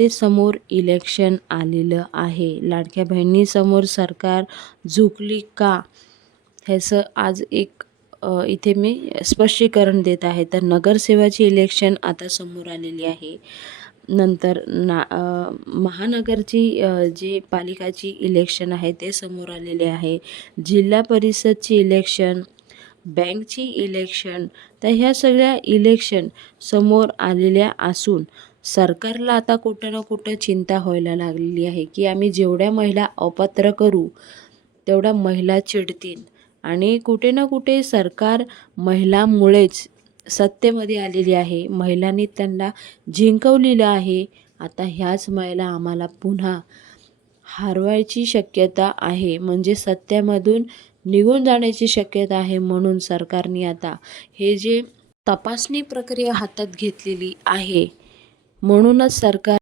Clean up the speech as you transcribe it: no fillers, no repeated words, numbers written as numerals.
राज्यामध्ये समोर इलेक्शन आलेलं आहे. लाडक्या बहिणीसमोर सरकार झुकली का? ह्याचं आज एक इथे मी स्पष्टीकरण देत आहे. तर नगरसेवाची इलेक्शन आता समोर आलेली आहे. नंतर महानगरची जी पालिकाची इलेक्शन आहे ते समोर आलेले आहे. जिल्हा परिषदची इलेक्शन, बँकची इलेक्शन, तर ह्या सगळ्या इलेक्शन समोर आलेल्या असून सरकारला आता कुठं ना कुठं चिंता व्हायला लागलेली आहे की आम्ही जेवढ्या महिला अपात्र करू तेवढ्या महिला चिडतील आणि कुठे ना कुठे सरकार महिलांमुळेच सत्तेमध्ये आलेली आहे. महिलांनी त्यांना जिंकवलेलं आहे. आता ह्याच महिला आम्हाला पुन्हा हरवायची शक्यता आहे, म्हणजे सत्तेमधून निघून जाण्याची शक्यता आहे. म्हणून सरकारने आता हे जे तपासणी प्रक्रिया हातात घेतलेली आहे, म्हणूनच सरकार